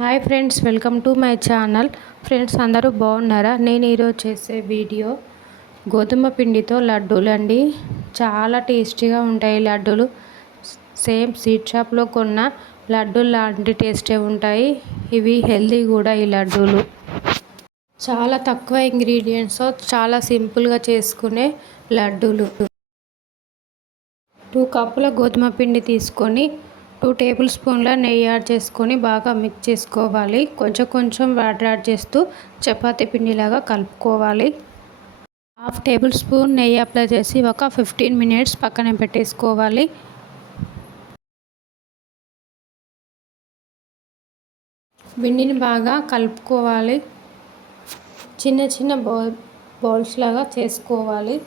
Hi friends, welcome to my channel. Friends అందరూ బాగున్నారా? నేను ఈరోజు చేసే వీడియో గోధుమ పిండితో లడ్డూలు అండి. చాలా టేస్టీగా ఉంటాయి లడ్డూలు. సేమ్ స్వీట్ షాప్లో కొన్న లడ్డూలు లాంటి టేస్టే ఉంటాయి. ఇవి హెల్దీ కూడా. ఈ లడ్డూలు చాలా తక్కువ ఇంగ్రీడియంట్స్తో చాలా సింపుల్గా చేసుకునే లడ్డూలు. 2 కప్పుల గోధుమ పిండి తీసుకొని 2 టేబుల్ స్పూన్ల నెయ్యి యాడ్ చేసుకొని బాగా మిక్స్ చేసుకోవాలి. కొంచెం వాటర్ యాడ్ చేస్తూ చపాతీ పిండిలాగా కలుపుకోవాలి. 1/2 టేబుల్ స్పూన్ నెయ్యి అప్లై చేసి ఒక 15 మినిట్స్ పక్కన పెట్టేసుకోవాలి. పిండిని బాగా కలుపుకోవాలి. చిన్న బౌల్స్ లాగా చేసుకోవాలి.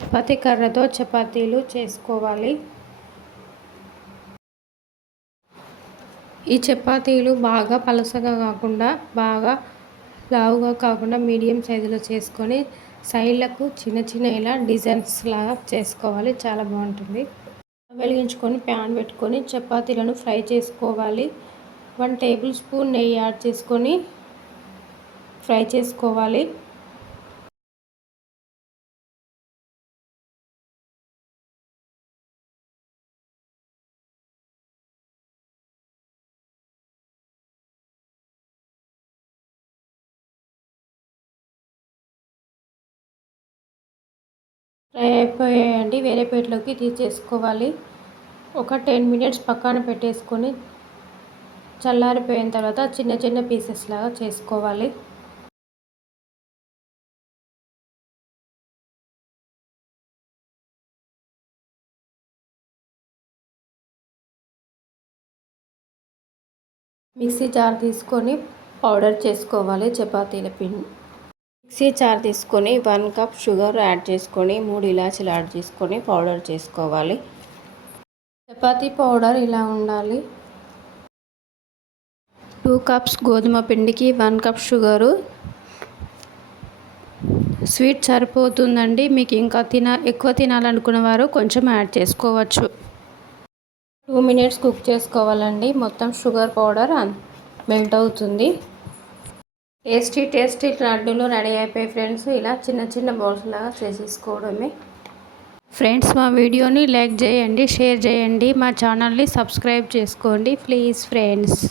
చపాతీ కర్రతో చపాతీలు చేసుకోవాలి. ఈ చపాతీలు బాగా పలసగా కాకుండా బాగా లావుగా కాకుండా మీడియం సైజులో చేసుకొని సైడ్లకు చిన్న ఇలా డిజైన్స్ లాగా చేసుకోవాలి. చాలా బాగుంటుంది. వెలిగించుకొని ప్యాన్ పెట్టుకొని చపాతీలను ఫ్రై చేసుకోవాలి. 1 టేబుల్ స్పూన్ నెయ్యి యాడ్ చేసుకొని ఫ్రై చేసుకోవాలి. ఫ్రై అయిపోయాయండి. వేరే ప్లేట్లోకి తీసేసుకోవాలి. ఒక 10 మినిట్స్ పక్కన పెట్టేసుకొని చల్లారిపోయిన తర్వాత చిన్న పీసెస్ లాగా చేసుకోవాలి. మిక్సీ జార్ తీసుకొని పౌడర్ చేసుకోవాలి. చపాతీల పిండి మిక్సీ జార్ తీసుకొని 1 కప్ షుగర్ యాడ్ చేసుకొని 3 ఇలాచీలు యాడ్ చేసుకొని పౌడర్ చేసుకోవాలి. చపాతీ పౌడర్ ఇలా ఉండాలి. 2 కప్స్ గోధుమ పిండికి 1 కప్ షుగరు. స్వీట్ సరిపోతుందండి. మీకు ఇంకా ఎక్కువ తినాలనుకున్న వారు కొంచెం యాడ్ చేసుకోవచ్చు. 2 మినిట్స్ కుక్ చేసుకోవాలండి. మొత్తం షుగర్ పౌడర్ మెల్ట్ అవుతుంది. టేస్టీ లడ్డూలు రెడీ అయిపోయి ఫ్రెండ్స్. ఇలా చిన్న బౌల్స్ లాగా చేసేసుకోవడమే. ఫ్రెండ్స్, మా వీడియోని లైక్ చేయండి, షేర్ చేయండి, మా ఛానల్ని సబ్స్క్రైబ్ చేసుకోండి ప్లీజ్ ఫ్రెండ్స్.